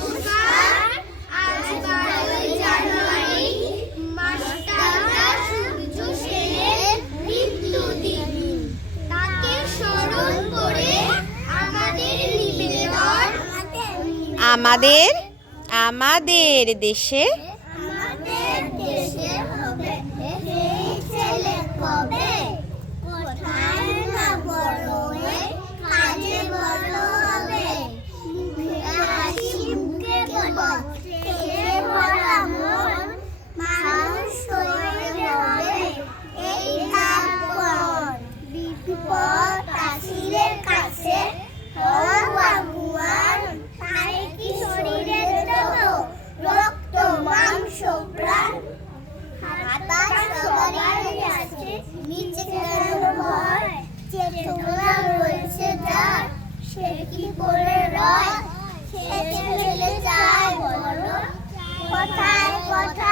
নমস্কার। আজ 12ই জানুয়ারি, মাসটা সূর্য সেনের মৃত্যুদিন। তাকে স্মরণ করে আমাদের নিবেদন, আমাদের দেশে হবে এই ছেলে কবে, কোথায় না বড় হয়ে কাজে বড় হবে। মুখে হাসি মুখে বলো, পেটে ভরা মন, মানুষ হয়ে হবে এই তারপর। বিপদ আসিলে কাছে হও আগুয়ান, তাই কি শরীরে দেব রক্ত মাংস প্রাণ। বাতাস সবারই আছে, নিচে কেন ভয়, চেতনা রয়েছে যার, সে কি করে রয়, সে ছেলে চায় বড়। কথায় কথায়